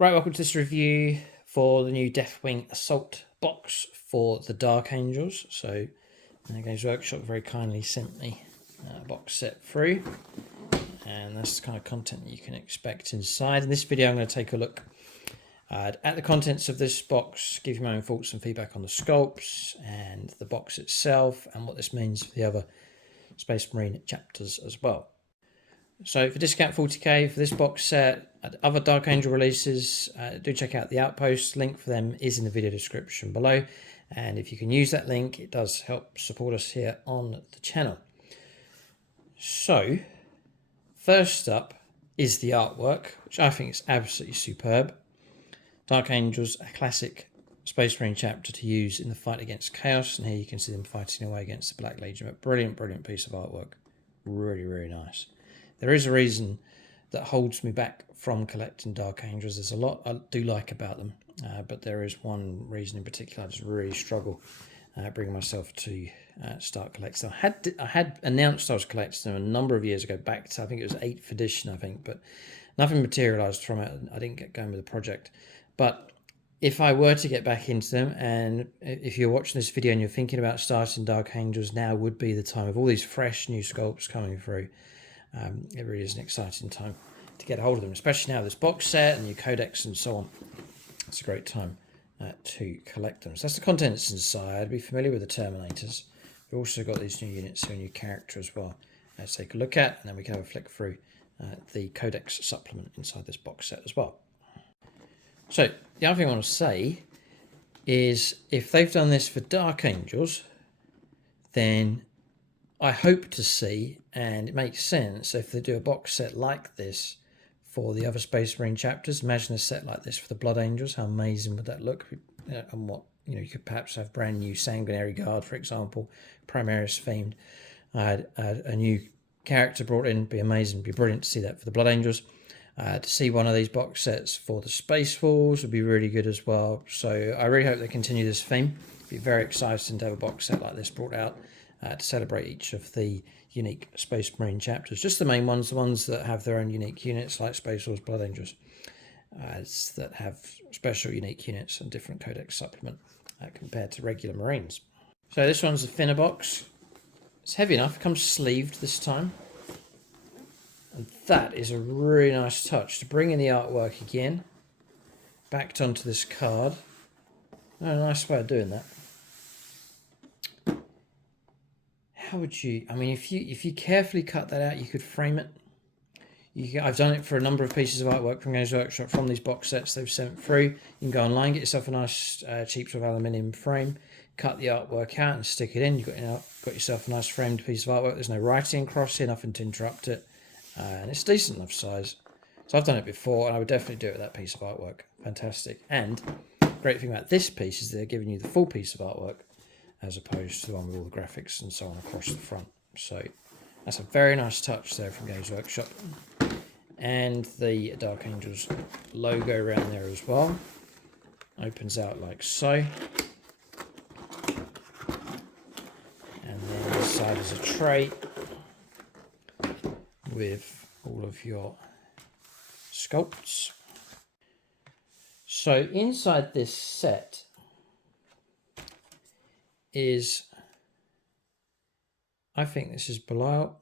Right, welcome to this review for the new DEATHWING Assault box for the Dark Angels. So, Games Workshop very kindly sent me a box set through, and that's the kind of content that you can expect inside. In this video, I'm going to take a look at the contents of this box, give you my own thoughts and feedback on the sculpts and the box itself, and what this means for the other Space Marine chapters as well. So for discount 40k for this box set, other Dark Angel releases, do check out the OUTPOST. Link for them is in the video description below. And if you can use that link, it does help support us here on the channel. So, first up is the artwork, which I think is absolutely superb. Dark Angels, a classic Space Marine chapter to use in the fight against Chaos. And here you can see them fighting away against the Black Legion. But brilliant, brilliant piece of artwork. Really, really nice. There is a reason that holds me back from collecting Dark Angels. There's a lot I do like about them, but there is one reason in particular I just really struggle bringing myself to start collecting. I had announced I was collecting them a number of years ago, back to I think it was 8th edition, I think, but nothing materialised from it. I didn't get going with the project. But if I were to get back into them, and if you're watching this video and you're thinking about starting Dark Angels, now would be the time of all these fresh new sculpts coming through. It really is an exciting time to get a hold of them, especially now this box set and new codex and so on. It's a great time to collect them. So that's the contents inside. Be familiar with the Terminators. We've also got these new units here, a new character as well. Let's take a look at, and then we can have a flick through the codex supplement inside this box set as well. So the other thing I want to say is if they've done this for Dark Angels, then I hope to see, and it makes sense if they do a box set like this for the other Space Marine chapters. Imagine a set like this for the Blood Angels. How amazing would that look? And what, you could perhaps have brand new Sanguinary Guard, for example, Primaris themed. A new character brought in, be amazing, be brilliant to see that for the Blood Angels. To see one of these box sets for the Space Wolves would be really good as well. So I really hope they continue this theme. It'd be very exciting to have a box set like this brought out to celebrate each of the unique Space Marine chapters. Just the main ones, the ones that have their own unique units, like Space Wolves, Blood Angels, that have special unique units and different codex supplement compared to regular Marines. So this one's a thinner box. It's heavy enough, it comes sleeved this time. And that is a really nice touch to bring in the artwork again, backed onto this card. Oh, a nice way of doing that. How would you? I mean, if you carefully cut that out, you could frame it. I've done it for a number of pieces of artwork from Games Workshop from these box sets they've sent through. You can go online, get yourself a nice cheap sort of aluminium frame, cut the artwork out and stick it in. You've got yourself a nice framed piece of artwork. There's no writing across here, nothing to interrupt it, and it's decent enough size. So I've done it before, and I would definitely do it with that piece of artwork. Fantastic. And great thing about this piece is they're giving you the full piece of artwork, as opposed to the one with all the graphics and so on across the front. So that's a very nice touch there from Games Workshop. And the Dark Angels logo around there as well. Opens out like so. And then inside is a tray with all of your sculpts. So inside this set is, I think this is Belial.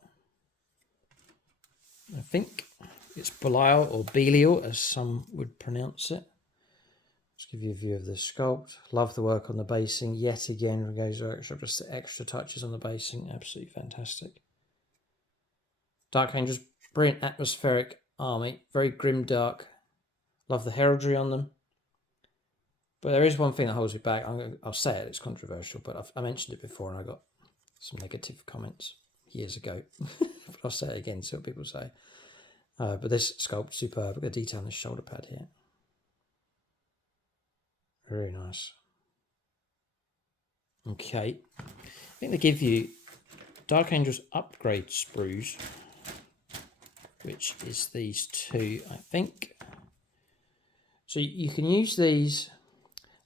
I think it's Belial or Belial, as some would pronounce it. Let's give you a view of the sculpt. Love the work on the basing. Yet again, from Games Workshop, just the extra touches on the basing. Absolutely fantastic. Dark Angels, brilliant atmospheric army. Very grim dark. Love the heraldry on them. But there is one thing that holds me back. I'll say it, it's controversial, but I mentioned it before and I got some negative comments years ago. But I'll say it again, see what people say. But this sculpt, superb. Look at the detail on the shoulder pad here. Very nice. Okay. I think they give you Dark Angels upgrade sprues, which is these two, I think. So you can use these.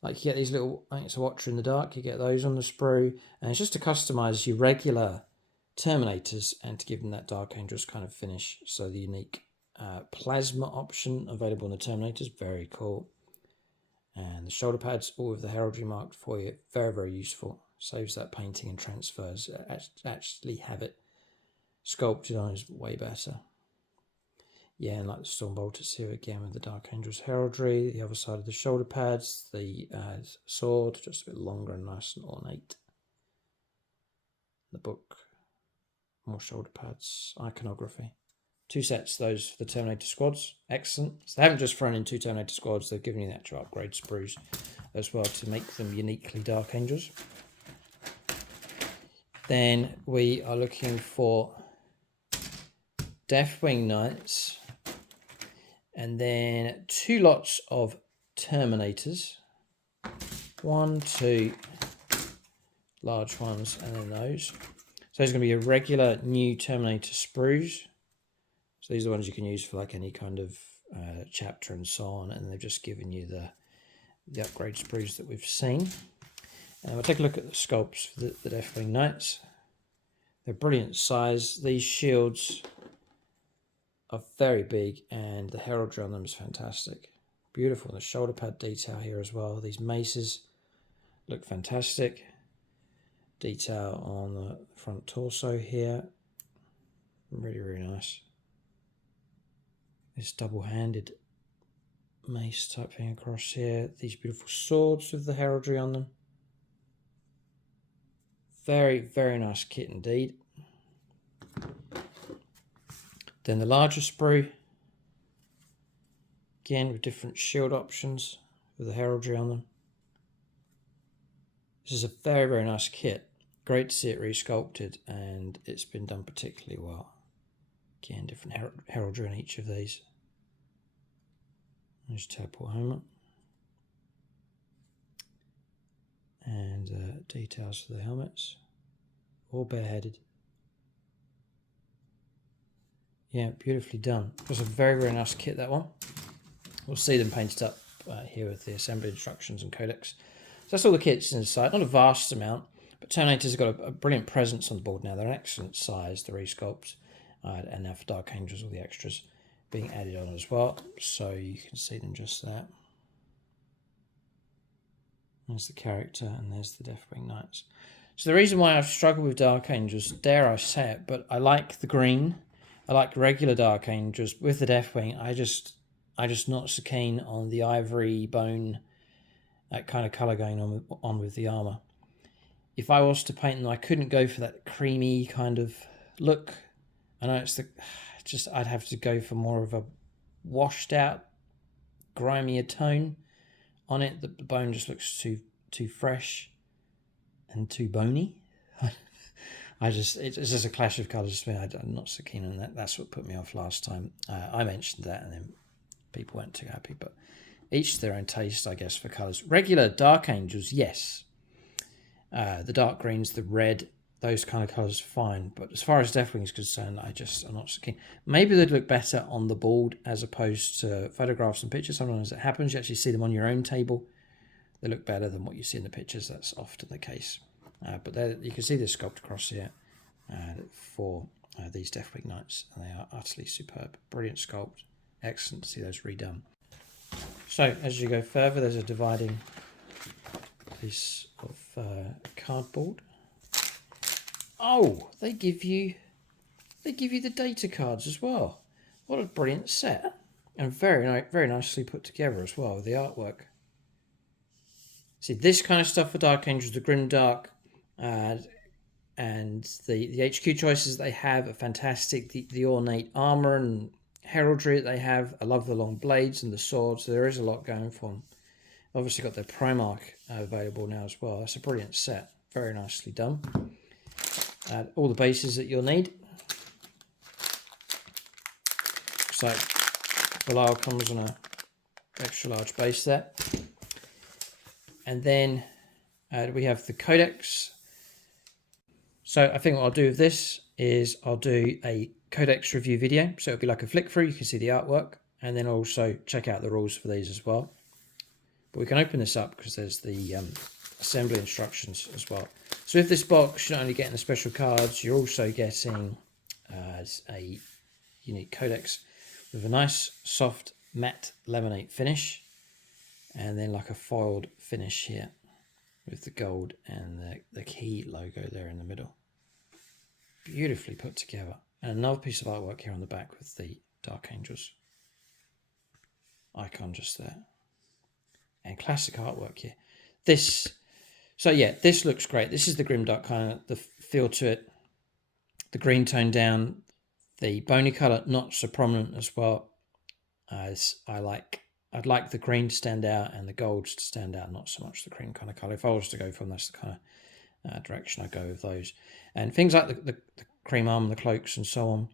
Like you get these little, I think it's a Watcher in the Dark, you get those on the sprue, and it's just to customise your regular Terminators and to give them that Dark Angels kind of finish, so the unique plasma option available in the Terminators, very cool. And the shoulder pads, all with the heraldry marked for you, very, very useful. Saves that painting and transfers. Actually have it sculpted on is way better. Yeah, and like the Storm Bolters here again with the Dark Angels heraldry, the other side of the shoulder pads, the sword, just a bit longer and nice and ornate. The book, more shoulder pads, iconography. 2 sets, those for the Terminator squads. Excellent. So they haven't just thrown in 2 Terminator squads, they've given you the actual upgrade sprues as well to make them uniquely Dark Angels. Then we are looking for Deathwing Knights. And then 2 lots of Terminators. 1, 2 large ones, and then those. So there's going to be a regular new Terminator sprues. So these are the ones you can use for like any kind of chapter and so on. And they've just given you the upgrade sprues that we've seen. And we'll take a look at the sculpts for the Deathwing Knights. They're brilliant size. These shields are very big and the heraldry on them is fantastic. Beautiful. The shoulder pad detail here as well. These maces look fantastic. Detail on the front torso here. Really, really nice. This double-handed mace type thing across here. These beautiful swords with the heraldry on them. Very, very nice kit indeed. Then the larger sprue. Again with different shield options with the heraldry on them. This is a very, very nice kit. Great to see it resculpted, and it's been done particularly well. Again, different heraldry on each of these. There's teleport helmet. And details for the helmets. All bareheaded. Yeah, beautifully done. It was a very, very nice kit, that one. We'll see them painted up here with the assembly instructions and codex. So that's all the kits inside. Not a vast amount, but Terminator's got a brilliant presence on the board now. They're an excellent size, the resculpts. And now for Dark Angels, all the extras being added on as well. So you can see them just there. There's the character and there's the Deathwing Knights. So the reason why I've struggled with Dark Angels, dare I say it, but I like the green. I like regular Dark Angels. With the Deathwing, I just not so keen on the ivory bone, that kind of colour going on with the armour. If I was to paint them, I couldn't go for that creamy kind of look. I know I'd have to go for more of a washed out, grimier tone on it. The bone just looks too fresh and too bony. It's just a clash of colours. I'm not so keen on that. That's what put me off last time. I mentioned that and then people weren't too happy, but each their own taste, I guess, for colours. Regular Dark Angels, yes. The dark greens, the red, those kind of colours, fine. But as far as Deathwing is concerned, I'm not so keen. Maybe they'd look better on the board as opposed to photographs and pictures. Sometimes it happens. You actually see them on your own table. They look better than what you see in the pictures. That's often the case. But you can see the sculpt across here for these Deathwing Knights. And they are utterly superb. Brilliant sculpt. Excellent to see those redone. So as you go further, there's a dividing piece of cardboard. Oh, they give you the data cards as well. What a brilliant set, and very nicely put together as well with the artwork. See, this kind of stuff for Dark Angels, the Grimdark, and the HQ choices they have are fantastic. The ornate armor and heraldry that they have. I love the long blades and the swords. So there is a lot going for them. Obviously got their Primarch available now as well. That's a brilliant set. Very nicely done. All the bases that you'll need. Looks like Belial comes on a extra large base set. And then we have the Codex. So I think what I'll do with this is I'll do a Codex review video. So it'll be like a flick through. You can see the artwork. And then also check out the rules for these as well. But we can open this up because there's the assembly instructions as well. So with this box, you're not only getting the special cards, you're also getting a unique codex with a nice soft matte laminate finish, and then like a foiled finish here with the gold and the key logo there in the middle. Beautifully put together. And another piece of artwork here on the back with the Dark Angels icon just there. And classic artwork here. So yeah, this looks great. This is the grimdark kind of the feel to it. The green tone down, the bony colour not so prominent as well as I'd like the green to stand out and the golds to stand out, not so much the cream kind of colour. If I was to go for them, that's the kind of direction I go with those. And things like the cream armor, the cloaks and so on,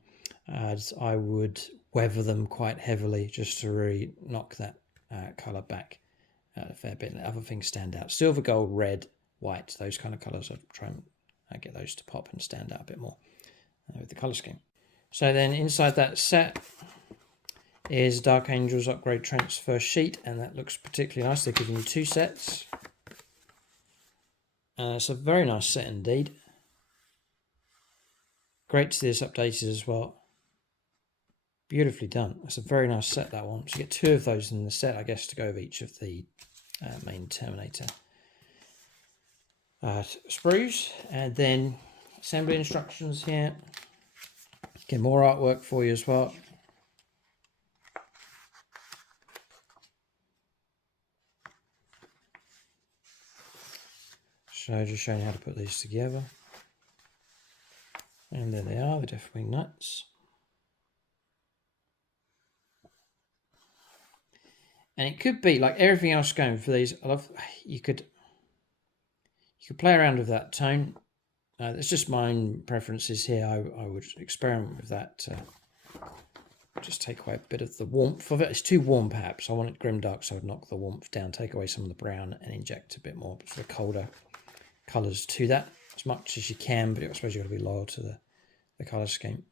I would weather them quite heavily just to really knock that colour back a fair bit. And other things stand out. Silver, gold, red, white, those kind of colours. I try and get those to pop and stand out a bit more with the colour scheme. So then inside that set is Dark Angels upgrade transfer sheet, and that looks particularly nice. They're giving you 2 sets. It's a very nice set indeed. Great to see this updated as well. Beautifully done. That's a very nice set, that one. So you get 2 of those in the set, I guess, to go with each of the main Terminator sprues. And then assembly instructions here. Get more artwork for you as well. So just showing you how to put these together. And there they are, the Deathwing nuts. And it could be like everything else going for these. You could play around with that tone. It's just my own preferences here. I would experiment with that. Just take away a bit of the warmth of it. It's too warm, perhaps. I want it grimdark, so I would knock the warmth down, take away some of the brown, and inject a bit more sort of colder colours to that as much as you can, but I suppose you've got to be loyal to the colour scheme.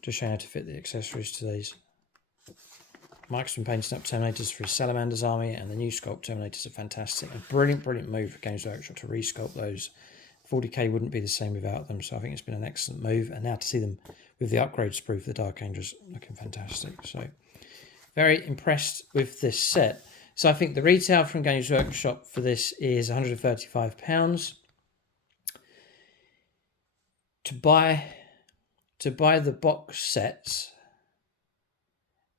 Just showing how to fit the accessories to these. Mike's been painting up Terminators for his Salamander's army, and the new sculpt Terminators are fantastic. A brilliant move for Games Workshop to resculpt those. 40k wouldn't be the same without them, so I think it's been an excellent move. And now to see them with the upgrade sprue for the Dark Angels looking fantastic. So very impressed with this set. So I think the retail from Games Workshop for this is £135. To buy the box sets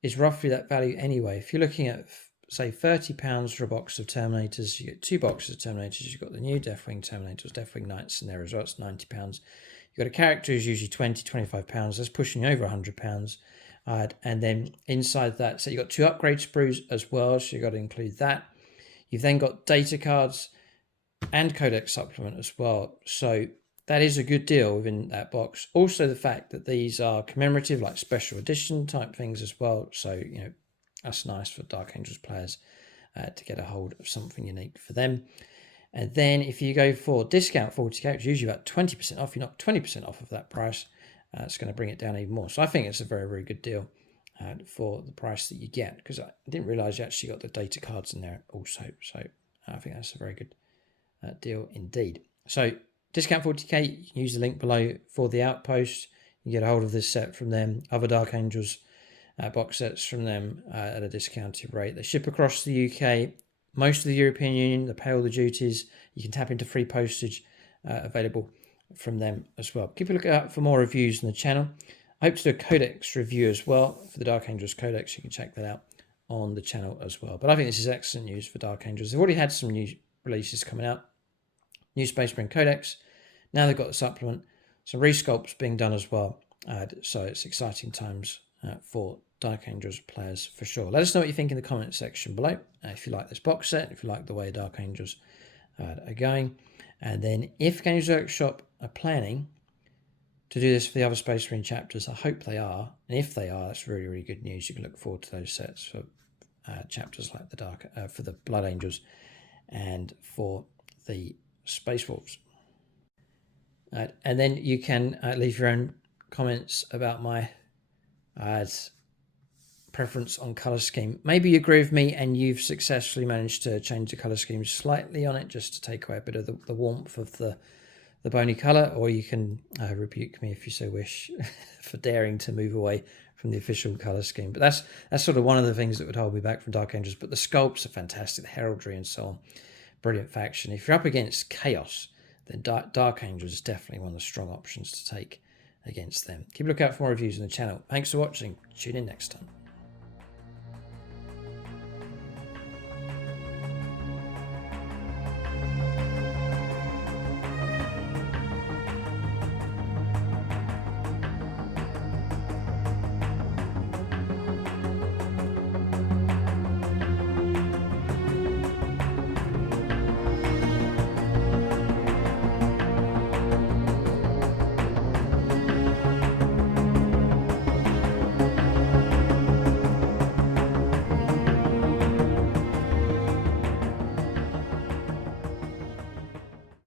is roughly that value anyway. If you're looking at, say, £30 for a box of Terminators, you get 2 boxes of Terminators. You've got the new Deathwing Terminators, Deathwing Knights in there as well. It's £90. You've got a character who's usually £20, £25. That's pushing you over £100. And then inside that, so you've got 2 upgrade sprues as well, so you've got to include that. You've then got data cards and codex supplement as well. So that is a good deal within that box. Also the fact that these are commemorative, like special edition type things as well. So, you know, that's nice for Dark Angels players to get a hold of something unique for them. And then if you go for discount 40k, which is usually about 20% off, you knock 20% off of that price. It's going to bring it down even more. So I think it's a very good deal for the price that you get, because I didn't realise you actually got the data cards in there also. So I think that's a very good deal indeed. So discount 40k, you can use the link below for the Outpost. You get a hold of this set from them, other Dark Angels box sets from them at a discounted rate. They ship across the UK, most of the European Union, they pay all the duties. You can tap into free postage available from them as well. Keep a look out for more reviews on the channel. I hope to do a codex review as well for the Dark Angels codex. You can check that out on the channel as well. But I think this is excellent news for Dark Angels. They've already had some new releases coming out. New Space Marine Codex. Now they've got the supplement. Some resculpts being done as well. So it's exciting times for Dark Angels players for sure. Let us know what you think in the comment section below. If you like this box set, if you like the way Dark Angels are going. And then if Games Workshop are planning to do this for the other Space Marine chapters, I hope they are. And if they are, that's really good news. You can look forward to those sets for chapters like the for the Blood Angels and for the Space Wolves. And then you can leave your own comments about my preference on colour scheme. Maybe you agree with me and you've successfully managed to change the colour scheme slightly on it just to take away a bit of the warmth of the the bony colour, or you can rebuke me if you so wish for daring to move away from the official colour scheme. But that's sort of one of the things that would hold me back from Dark Angels. But the sculpts are fantastic, the heraldry and so on. Brilliant faction. If you're up against Chaos, then Dark Angels is definitely one of the strong options to take against them. Keep a lookout for more reviews on the channel. Thanks for watching. Tune in next time.